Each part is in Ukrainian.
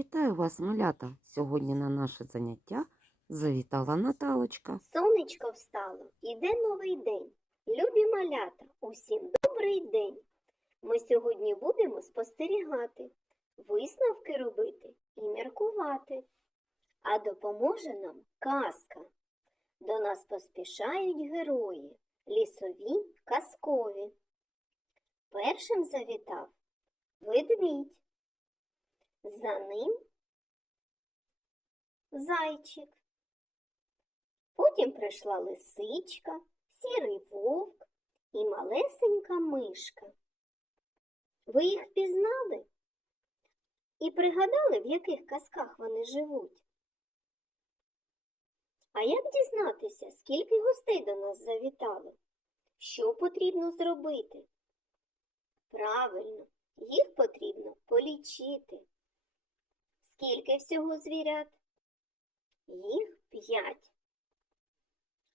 Вітаю вас, малята! Сьогодні на наше заняття завітала Наталочка. Сонечко встало, іде новий день. Любі малята, усім добрий день. Ми сьогодні будемо спостерігати, висновки робити і міркувати. А допоможе нам казка. До нас поспішають герої, лісові, казкові. Першим завітав ведмідь. За ним зайчик. Потім прийшла лисичка, сірий вовк і малесенька мишка. Ви їх впізнали і пригадали, в яких казках вони живуть? А як дізнатися, скільки гостей до нас завітало? Що потрібно зробити? Правильно, їх потрібно полічити. Скільки всього звірят? Їх п'ять.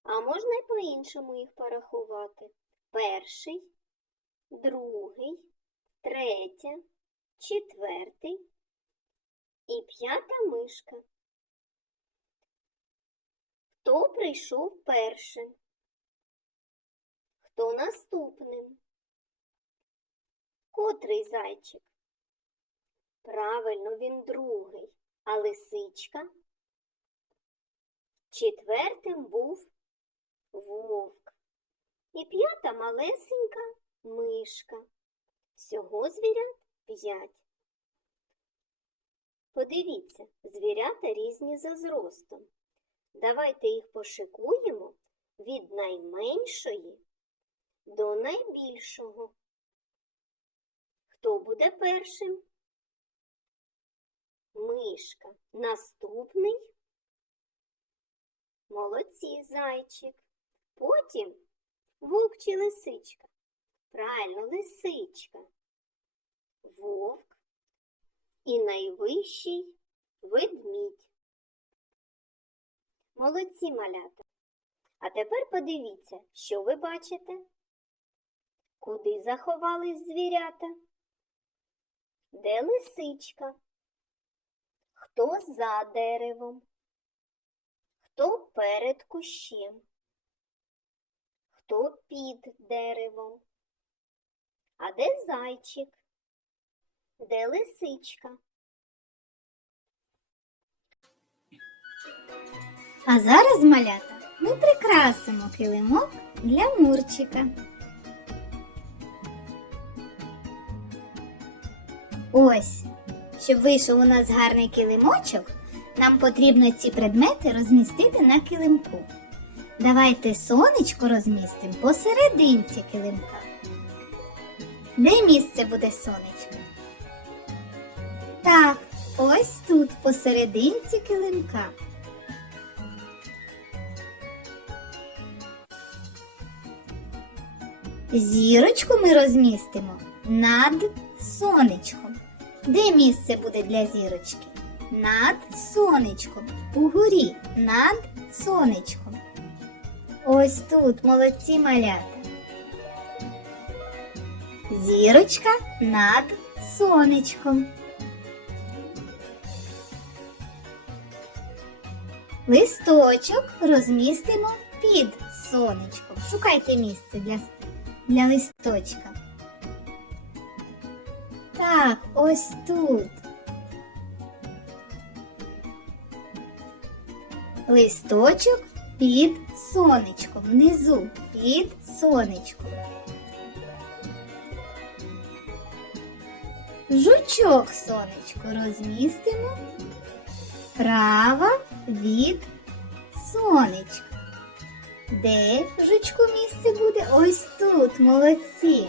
А можна й по-іншому їх порахувати. Перший, другий, третя, четвертий і п'ята мишка. Хто прийшов першим? Хто наступним? Котрий зайчик? Правильно, він другий, а лисичка? Четвертим був вовк. І п'ята малесенька мишка. Всього звірят п'ять. Подивіться, звірята різні за зростом. Давайте їх пошикуємо від найменшої до найбільшого. Хто буде першим? Мишка. Наступний молодці зайчик. Потім вовк чи лисичка. Правильно, лисичка. Вовк і найвищий ведмідь. Молодці малята. А тепер подивіться, що ви бачите? Куди заховались звірята? Де лисичка? Хто за деревом? Хто перед кущем? Хто під деревом? А де зайчик? Де лисичка? А зараз, малята, ми прикрасимо килимок для Мурчика. Ось, щоб вийшов у нас гарний килимочок, нам потрібно ці предмети розмістити на килимку. Давайте сонечко розмістимо посерединці килимка. Де місце буде сонечко? Так, ось тут посерединці килимка. Зірочку ми розмістимо над сонечком. Де місце буде для зірочки? Над сонечком. Угорі над сонечком. Ось тут молодці малята. Зірочка над сонечком. Листочок розмістимо під сонечком. Шукайте місце для, для листочка. Так, ось тут. Листочок під сонечком. Внизу під сонечком. Жучок сонечко розмістимо права від сонечка. Де жучку місце буде? Ось тут, молодці.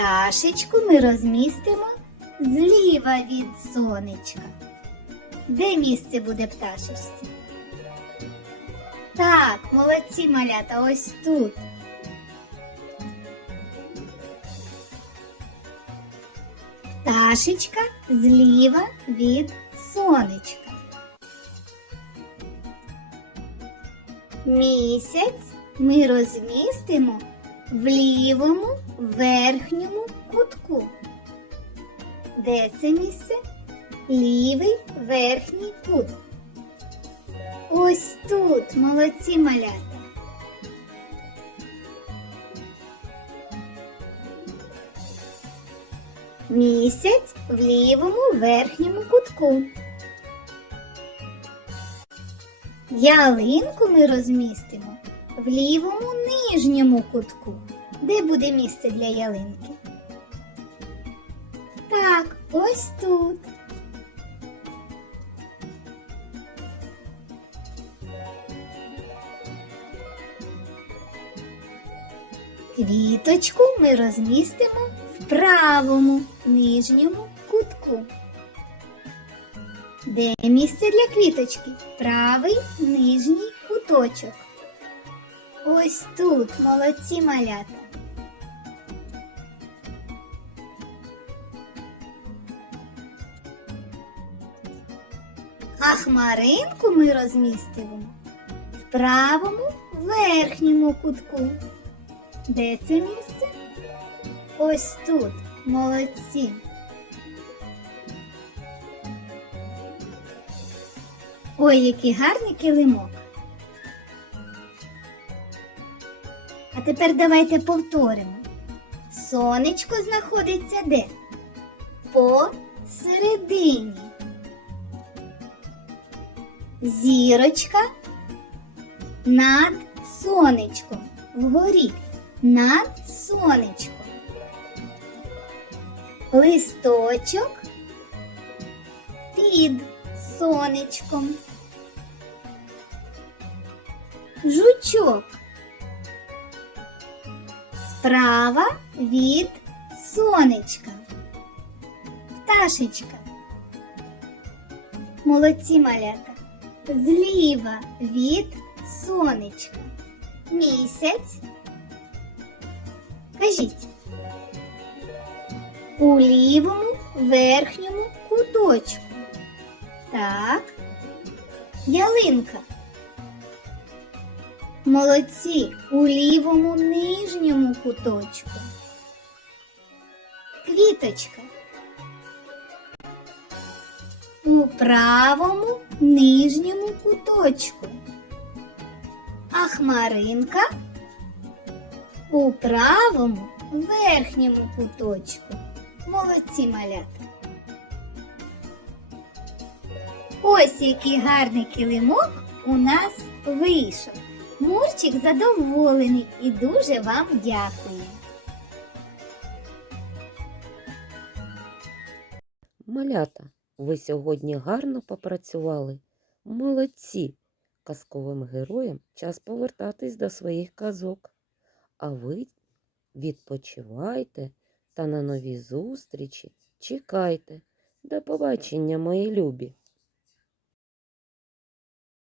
Пташечку ми розмістимо зліва від сонечка. Де місце буде пташечці? Так, молодці малята, ось тут. Пташечка зліва від сонечка. Місяць ми розмістимо в лівому верхньому кутку. Де це місце? Лівий верхній кут. Ось тут, молодці малята. Місяць в лівому верхньому кутку. Ялинку ми розмістимо в лівому нижньому кутку. Де буде місце для ялинки? Так, ось тут. Квіточку ми розмістимо в правому нижньому кутку. Де місце для квіточки? Правий нижній куточок. Ось тут молодці малята. А хмаринку ми розмістимо в правому верхньому кутку. Де це місце? Ось тут. Молодці. Ой, який гарний килимок. А тепер давайте повторимо. Сонечко знаходиться де? Посередині. Зірочка над сонечком. Вгорі над сонечком. Листочок під сонечком. Жучок. Справа від сонечка. Пташечка. Молодці малята. Зліва від сонечка. Місяць. Кажіть. У лівому верхньому куточку. Так. Ялинка. Молодці у лівому нижньому куточку. Квіточка. У правому нижньому куточку. А хмаринка у правому верхньому куточку. Молодці малята. Ось який гарний килимок у нас вийшов. Мурчик задоволений і дуже вам дякує. Малята, ви сьогодні гарно попрацювали. Молодці! Казковим героям час повертатись до своїх казок. А ви відпочивайте та на нові зустрічі чекайте. До побачення, мої любі!